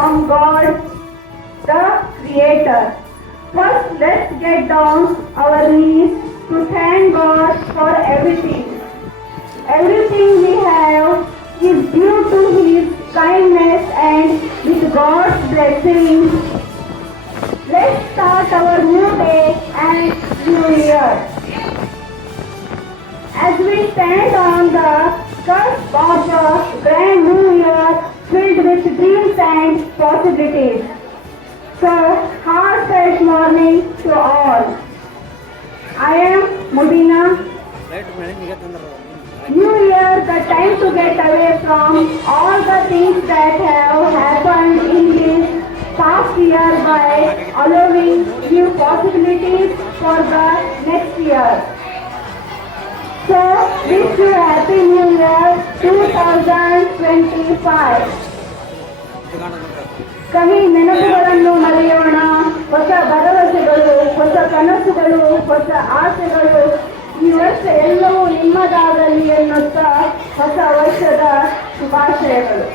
from God, the Creator. First, let's get down our knees to thank God for everything. Everything we have is due to His kindness and with God's blessings. Let's start our new day and new year. As we stand on the cusp of a grand new year filled with dreams and possibilities. So, heartfelt morning to all. I am Mubina. New Year, the time to get away from all the things that have happened in this past year by allowing new possibilities for the next year. So, wish you Happy New Year 2025. ಕಹಿ ನೆನಪುಗಳನ್ನು ಮರೆಯೋಣ, ಹೊಸ ಭರವಸೆಗಳು, ಹೊಸ ಕನಸುಗಳು, ಹೊಸ ಆಸೆಗಳು. ಈ ವರ್ಷ ಎಲ್ಲವೂ ನಿಮ್ಮದಾಗಲಿ ಎನ್ನುತ್ತಾ ಹೊಸ ವರ್ಷದ ಶುಭಾಶಯಗಳು.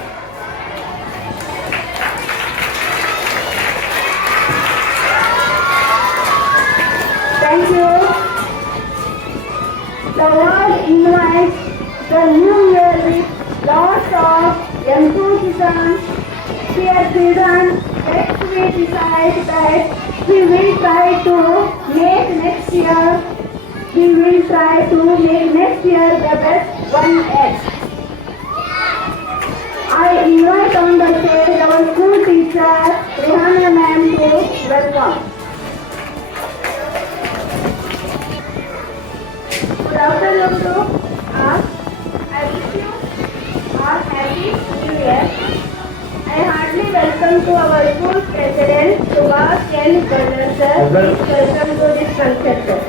Thank you. The world invites the new year with lots of enthusiasm, cheer-driven. Let's we decide that we will try to make next year the best one yet. I invite on the stage our school teacher, Rehana ma'am, to welcome. Good afternoon to all. I wish you all Happy New Year. I heartily welcome to our school president, Subhash Ken Galler sir. Please welcome to this function, sir.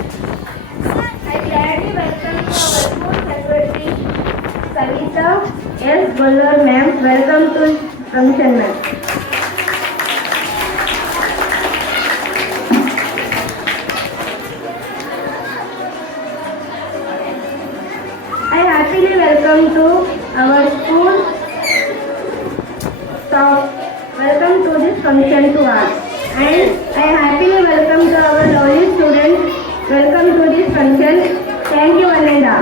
I gladly welcome to our school secretary, Savita S. Galler ma'am. Welcome to function, ma'am. I happily welcome to our school staff. Welcome to this function to us. And I happily welcome to our lovely students. Welcome to this function. Thank you, Ananda.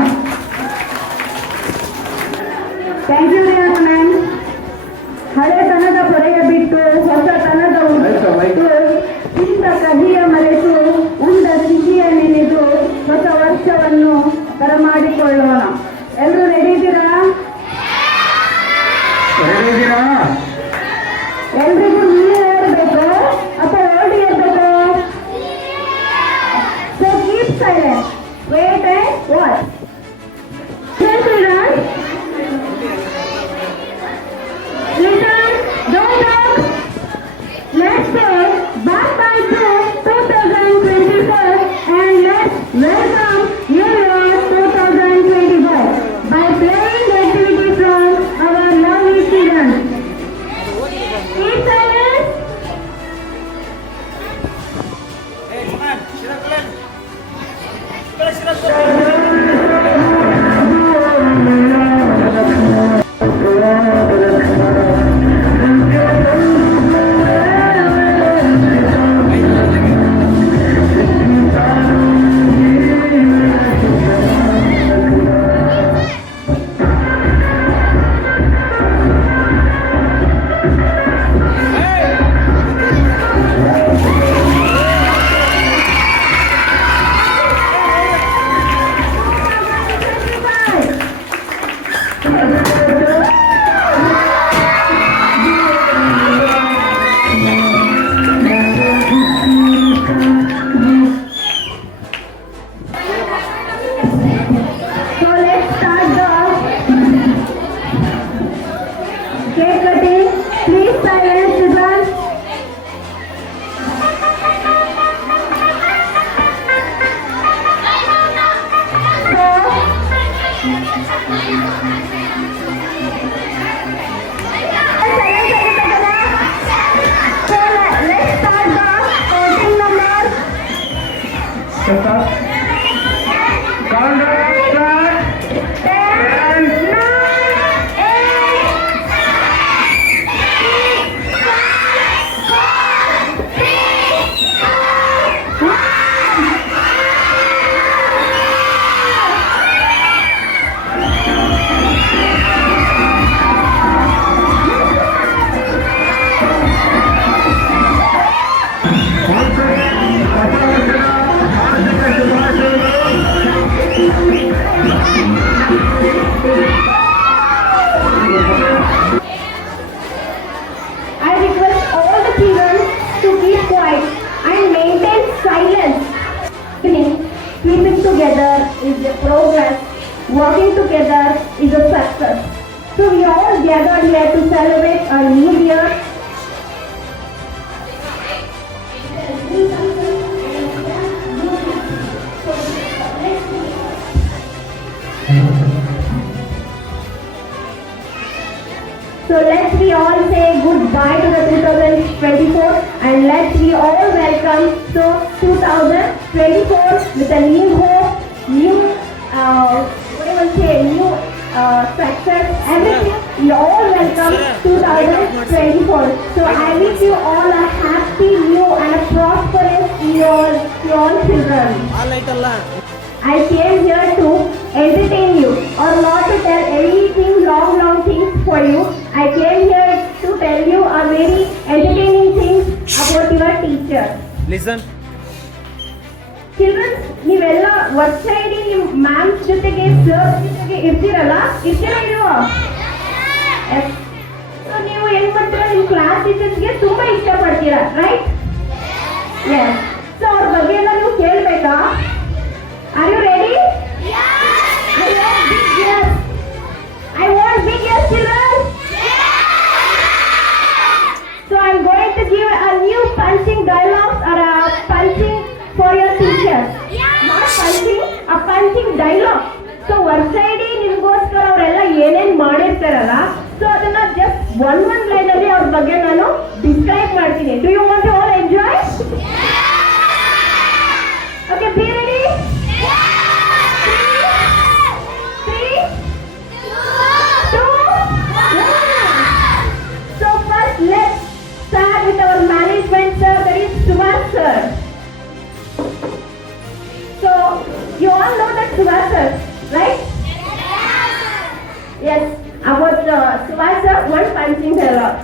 Thank you, Rehana ma'am. ಹಳೆತನದ ಪೊರೆಯ ಬಿಟ್ಟು ಹೊಸತನದ ಉಂಟು ಇಂಥ ಕಹಿಯ ಮರೆತು ಉಂಡ ಸಿಹಿಯ ನೆನೆದು ಹೊಸ ವರ್ಷವನ್ನು ಬರಮಾಡಿಕೊಳ್ಳೋಣ. ಎಲ್ಲರೂ ರೆಡಿ ಇದ್ದೀರಾ? ಎಲ್ರಿಗೂ ನೀವೇ ಇರಬೇಕು ಅಥವಾ ಓಡಿ ಇರಬೇಕು? So keep silent, wait and watch. Listen, don't talk. Let's say bye-bye to 2024 and let's welcome New Year 2025 by playing the activity from our lovely students. Keep silent. I request all the children to keep quiet and maintain silence. Keeping together is a progress. Working together is a success. So we all gathered here to celebrate a new year. So let's we all say goodbye to the 2024 and let's we all welcome to 2024 with a new hope, new new success, everything. We all welcome 2024. So I wish you all a happy new and a prosperous year to all children. I came here to entertain you or not to tell anything long things for you. I came here to tell you a very entertaining things about your teacher. Listen. Children, ನೀವೆಲ್ಲ ವರ್ಷ ಇಡೀ ನಿಮ್ಮ ma'ams ಜೊತೆಗೆ sir ಜೊತೆಗೆ ಇರ್ತೀರಾ ನೀವು? So ನೀವು ಏನ್ ಮಾಡ್ತೀರಾ, ನಿಮ್ಮ ಕ್ಲಾಸ್ ಟೀಚರ್ಸ್ಗೆ ತುಂಬಾ ಇಷ್ಟಪಡ್ತೀರಾ, ರೈಟ್? ಎಸ್. ಸೊ ಅವ್ರ ಬಗ್ಗೆ ಎಲ್ಲ ನೀವು ಕೇಳ್ಬೇಕಾ? Are you ready? Yeah! I want big yes. I want big yes, children. Yeah! So I'm going to give a new punching dialogues or a punching for your teacher. Yeah! Not punching, a punching dialogue. So ವರ್ಷ ಇಡೀ ನಿಮಗೋಸ್ಕರ ಅವರೆಲ್ಲ ಏನೇನ್ ಮಾಡಿರ್ತಾರಲ್ಲ, so ಅದನ್ನ just one line ಅಲ್ಲಿ ಅವ್ರ ಬಗ್ಗೆ ನಾನು ಡಿಸ್ಕ್ರೈಬ್ ಮಾಡ್ತೀನಿ. Do you want to all enjoy? Yeah! Okay, be ready? So first let's start with our management sir, that is Subhash sir. So you all know that Subhash sir, right? Yes. About Subhash sir, one punching dialogue.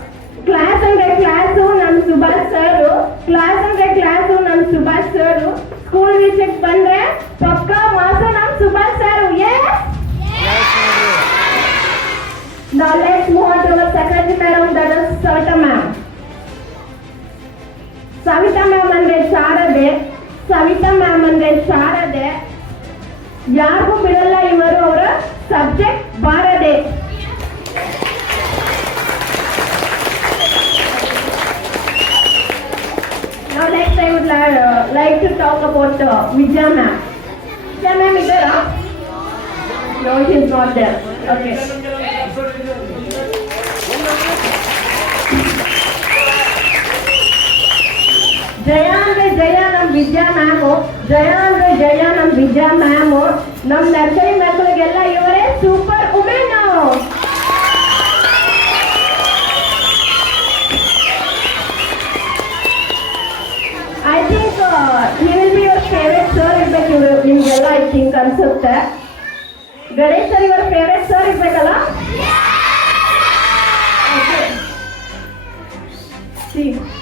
Class ಅಂದ್ರೆ class ನಮ್ಮ Subhash sir, class ಅಂದ್ರೆ class ನಮ್ಮ Subhash sir, school ವಿಷಯಕ್ಕೆ ಬಂದ್ರೆ ಪಕ್ಕ ಮಾಸು ನಮ್ಮ Subhash sir. Now let's move on to our secretary madam, that is Savita ma'am. Savita ma'am ಅಂದ್ರೆ ಶಾರದೆ, Savita ma'am ಅಂದ್ರೆ ಶಾರದೆ. ಯಾರಿಗೂ ಬಿಡಲ್ಲ ಇವರು ಅವರ ಸಬ್ಜೆಕ್ಟ್ ಬಾರದೆ. Now next I would like to talk about Vidya ma'am. Vidya ma'am is there? No, she is not there. Okay. ಜಯ ಅಂದ್ರೆ ಜಯ ನಮ್ಮ ವಿದ್ಯಾ ma'am, ಜಯ ಅಂದ್ರೆ ಜಯ ನಮ್ಮ ವಿದ್ಯಾ ಮ್ಯಾಮು. ನಮ್ಮ ನರ್ಸರಿ ಮಕ್ಕಳಿಗೆಲ್ಲ ಇವರೇ super women. I think he will be your favorite sir ಇರ್ಬೇಕು ನಿಮ್ಗೆಲ್ಲ, I think ಅನ್ಸುತ್ತೆ. ಗಣೇಶ್ ಸರ್ ಇವರ ಫೇವರೇಟ್ ಸರ್ ಇರ್ಬೇಕಲ್ಲ?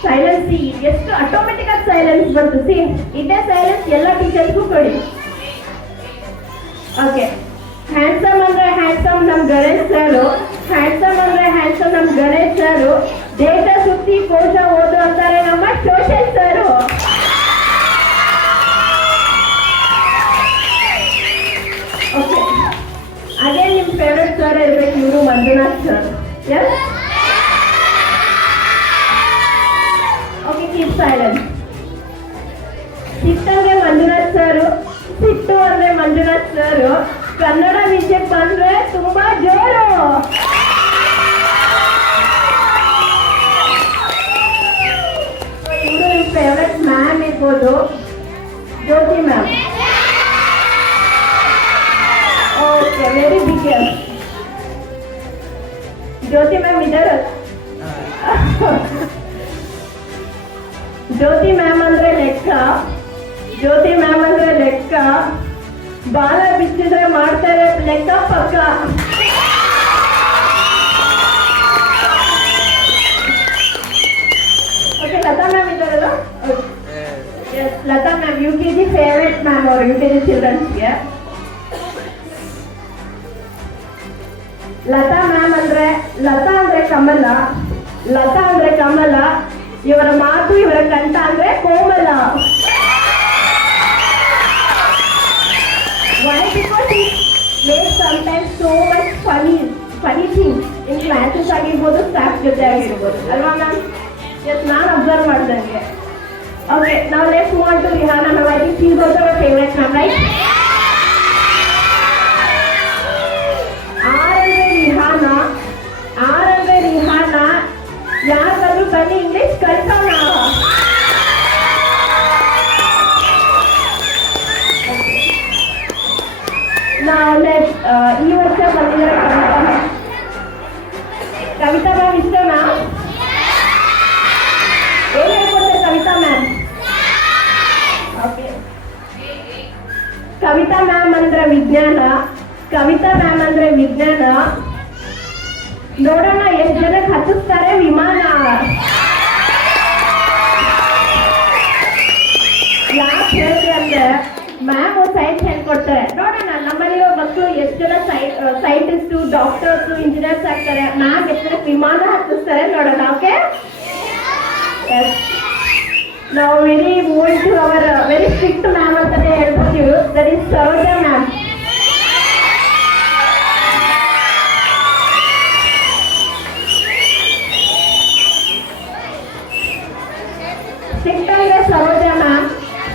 ಸೈಲೆನ್ಸ್ ಎಷ್ಟು ಆಟೋಮೆಟಿಕ್ ಆಗಿ ಸೈಲೆನ್ಸ್ ಬಂತು. ಇದೇ ಸೈಲೆನ್ಸ್ ಎಲ್ಲ ಟೀಚರ್ಸ್ಗೂ ಕೊಡಿ. ಓಕೆ. ಹ್ಯಾಂಡ್ಸಮ್ ಅಂದ್ರೆ ಹ್ಯಾಂಡ್ಸಮ್ ನಮ್ ಗಣೇಶ್ ಸರ್, ಹ್ಯಾಂಡ್ಸಮ್ ಅಂದ್ರೆ ಹ್ಯಾಂಡ್ಸಮ್ ನಮ್ ಗಣೇಶ್ ಸರ್. ದೇಶ ಸುತ್ತಿ ಕೋಶ ಓದು ಅಂತಾರೆ ನಮ್ಮ ಸೋಷಲ್ ಸರ್. ಓಕೆ. ಅದೇ ನಿಮ್ ಫೇವ್ರೆಟ್ ಸರ್ ಇರ್ಬೇಕು ಇವರು, Manjunath sir. Yes. Okay, keep silence. ಸಿಟ್ಟಂದ್ರೆ ಮಂಜುನಾಥ್ ಸರ್, ಸಿಟ್ಟು ಅಂದ್ರೆ ಮಂಜುನಾಥ್ ಸರ್. ಕನ್ನಡ ವಿಷಯಕ್ಕೆ ಬಂದ್ರೆ ತುಂಬಾ ಜೋರು. ಇವರು ನಿಮ್ ಫೇವ್ರೆಟ್ ಮ್ಯಾಮ್ ಇರ್ಬೋದು, Jyoti ma'am. Very biggest. Jyoti ma'am ಇದ್ದಾರೆ. ಜ್ಯೋತಿ ಮ್ಯಾಮ್ ಅಂದ್ರೆ ಲೆಕ್ಕ. ಜ್ಯೋತಿ ಮ್ಯಾಮ್ ಅಂದ್ರೆ ಲೆಕ್ಕ. ಬಾಲ ಬಿಚ್ಚಿದ್ರೆ ಮಾಡ್ತಾರೆ ಲೆಕ್ಕ ಪಕ್ಕ. ಓಕೆ, ಲತಾ ಮ್ಯಾಮ್ ಇದ್ದಾರಲ್ಲ. Lata ma'am UKG favourite ma'am ಅವರು UKG ಚಿಲ್ಡ್ರನ್ಸ್ಗೆ. ಲತಾ ಮ್ಯಾಮ್ ಅಂದ್ರೆ ಲತಾ ಅಂದ್ರೆ ಕಮಲ. ಲತಾ ಅಂದ್ರೆ ಕಮಲ. ಇವರ ಮಾತು ಇವರ ಕಂಠ ಅಂದ್ರೆ ಕೋಮಲ. Why? Because he makes sometimes so much funny things in classes ಆಗಿರ್ಬೋದು, ಸ್ಟಾಫ್ ಜೊತೆ ಆಗಿರ್ಬೋದು ಅಲ್ವಾ ಮ್ಯಾಮ್? ಎಸ್, ನಾನು ಅಬ್ಸರ್ವ್ ಮಾಡ್ದಂಗೆ. ಓಕೆ, ನಾವು let's move on to Rihana ma'am. I think she is also my favourite ma'am, right? ಆರಂದ್ರೆ ರಿಹಾನಾ. ಯಾರಾದ್ರೂ ಬನ್ನಿ ಇಂಗ್ಲಿಷ್ ಕಲ್ಸೋಣ. ನಾವು ಈ ವರ್ಷ ಬಂದಿದ್ದಾರೆ ಕವಿತಾ ಮ್ಯಾಮ್. ಇಷ್ಟನಾ? ಏನ್ ಹೇಳ್ಕೊಡ್ತಾರೆ Kavita ma'am? Okay, Kavita ma'am ಅಂದ್ರೆ ವಿಜ್ಞಾನ. ಕವಿತಾ ಮ್ಯಾಮ್ ಅಂದ್ರೆ ವಿಜ್ಞಾನ. ನೋಡೋಣ ಎಷ್ಟು ಜನಕ್ಕೆ ಹತ್ತಿಸ್ತಾರೆ ವಿಮಾನ. ಯಾಕೆ ಹೇಳಿದ್ರೆ ಅಂದ್ರೆ ಮ್ಯಾಮ್ ಸೈನ್ಸ್ ಹೇಳ್ಕೊಡ್ತಾರೆ. ನೋಡೋಣ ನಮ್ಮಲ್ಲಿರೋ ಮಕ್ಕಳು ಎಷ್ಟು ಜನ ಸೈಂಟಿಸ್ಟು, ಡಾಕ್ಟರ್ಸು, ಇಂಜಿನಿಯರ್ಸ್ ಆಗ್ತಾರೆ. ಮ್ಯಾಮ್ ಎಷ್ಟು ಜನಕ್ಕೆ ವಿಮಾನ ಹತ್ತಿಸ್ತಾರೆ ನೋಡೋಣ. ಓಕೆ, ನಾವು very move to our very strict ma'am ಅಂತಾನೆ ಹೇಳ್ಬೋದು. That is Saroja ma'am. Strict ಅಂದ್ರೆ ಸರೋಜಾ ಮ್ಯಾಮ್.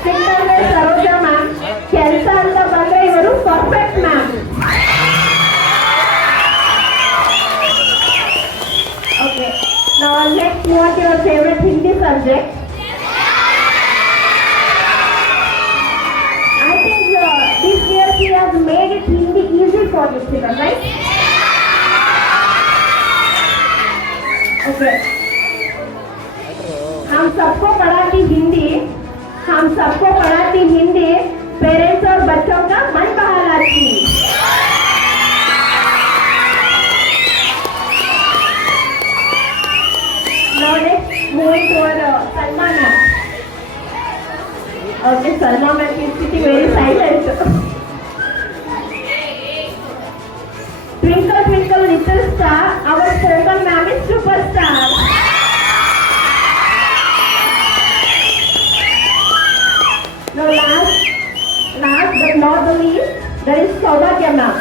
ಸ್ಟ್ರಿಕ್ಟ್ ಅಂದ್ರೆ ಸರೋಜಾ ಮ್ಯಾಮ್. ಕೆಲಸ ಅಂತ ಬಂದ್ರೆ ಇವರು ಪರ್ಫೆಕ್ಟ್ ಮ್ಯಾಮ್. ಓಕೆ, ನಾವು next what your favourite Hindi subject? I think this year he has made it Hindi easy for you children, right? Okay. हम सबको पढ़ाती हिंदी. हम सबको पढ़ाती हिंदी. पेरेंट्स और बच्चों का मन बहलाती. Now let's move to our Salma ma'am. Okay, Salma ma'am is sitting very silent. Twinkle twinkle little star, our spoken ma'am is superstar. Now last but not the least, there is Saubhagya ma'am.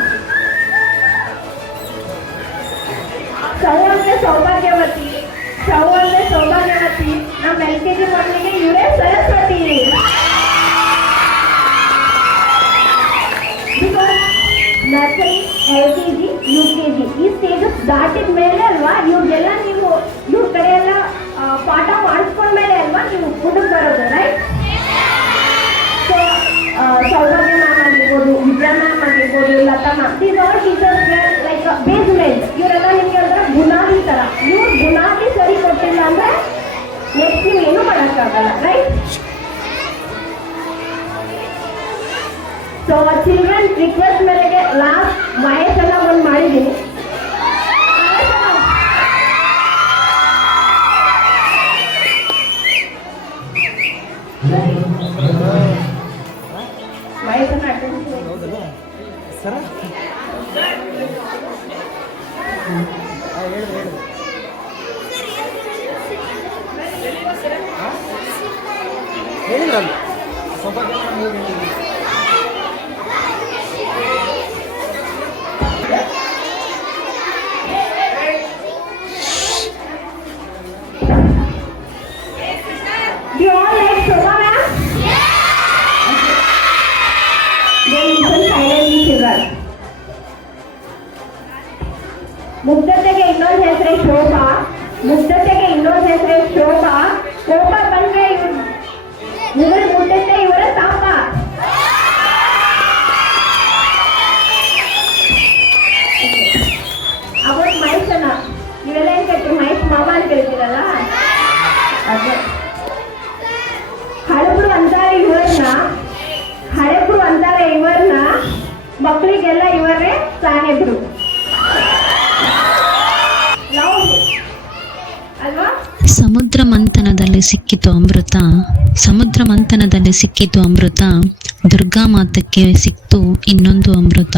Sau ಅಂದ್ರೆ ಸೌಭಾಗ್ಯವತಿ. Sau ಅಂದ್ರೆ ಸೌಭಾಗ್ಯವತಿ. ನಮ್ಮ LKG ಮಕ್ಕಳಿಗೆ ಇವರೇ Saraswati. Because nursery, LKG, UKG ಈ stages ದಾಟಿದ ಮೇಲೆ ಅಲ್ವಾ ಇವ್ರಿಗೆಲ್ಲ ನೀವು ಇವ್ರ ಕಡೆ ಎಲ್ಲ ಪಾಠ ಮಾಡಿಸ್ಕೊಂಡ್ಮೇಲೆ ಅಲ್ವಾ ನೀವು ಮುಂದಕ್ಕೆ ಬರೋದು, ರೈಟ್? ಸೊ ಸೌಭಾಗ್ಯ ಮ್ಯಾಮ್ ಆಗಿರ್ಬೋದು, ವಿದ್ಯಾ ಮ್ಯಾಮ್ ಆಗಿರ್ಬೋದು, Lata ma'am, these all teachers like basement. ಇವರೆಲ್ಲ ನಿಮಗೆ ಅಂದ್ರೆ ಗುಣಾಗಿ ತರ. ಇವ್ರು ಗುಣಾಗಿ ಸರಿ ಕೊಟ್ಟಿಲ್ಲ ಅಂದ್ರೆ ನೆಕ್ಸ್ಟ್ ನೀವು ಏನು ಮಾಡೋಕ್ಕಾಗಲ್ಲ, ರೈಟ್? ಸೊ ಚಿಲ್ಡ್ರನ್ ರಿಕ್ವೆಸ್ಟ್ ಮೇಲೆಗೆ ಲಾಸ್ಟ್ ವಯಸ್ಸೆಲ್ಲ ಒಂದು ಮಾಡಿದ್ದೀನಿ. ವಯಸ್ಸನ್ನು ಅಟೆಂಡ್ ಸರ ಹೇಳಿದ್ರಲ್ಲ ಸ್ವಲ್ಪ Do you all like Shobha ma'am? Yes. Then listen silently children. ಮುಗ್ಧತೆಗೆ ಇನ್ನೊಂದು ಹೆಸರೇ ಶೋಭಾ. ಮುಗ್ಧತೆಗೆ ಇನ್ನೊಂದು ಹೆಸರೇ ಶೋಭಾ. ಕೋಪ ಬಂದ್ರೆ ಇವ್ರ ಮುಗ್ಧತೆ ಇವರ ತಾಪ. ಇವರಿಗೆಲ್ಲ ಇವರೇ ಸಾಹೇಬ್ರು ಅಲ್ವಾ? ಸಮುದ್ರ ಮಂಥನದಲ್ಲಿ ಸಿಕ್ಕಿತು ಅಮೃತ ದುರ್ಗಾ ಮಾತಕ್ಕೆ ಸಿಕ್ತು ಇನ್ನೊಂದು ಅಮೃತ.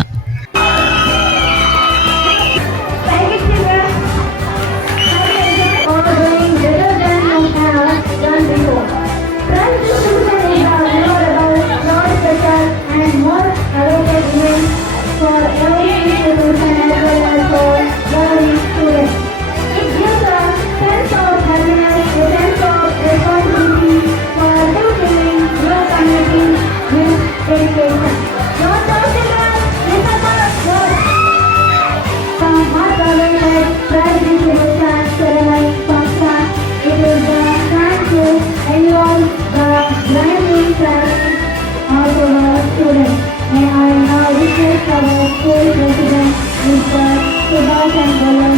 May I now request our school president, Mr. Subhash Chandra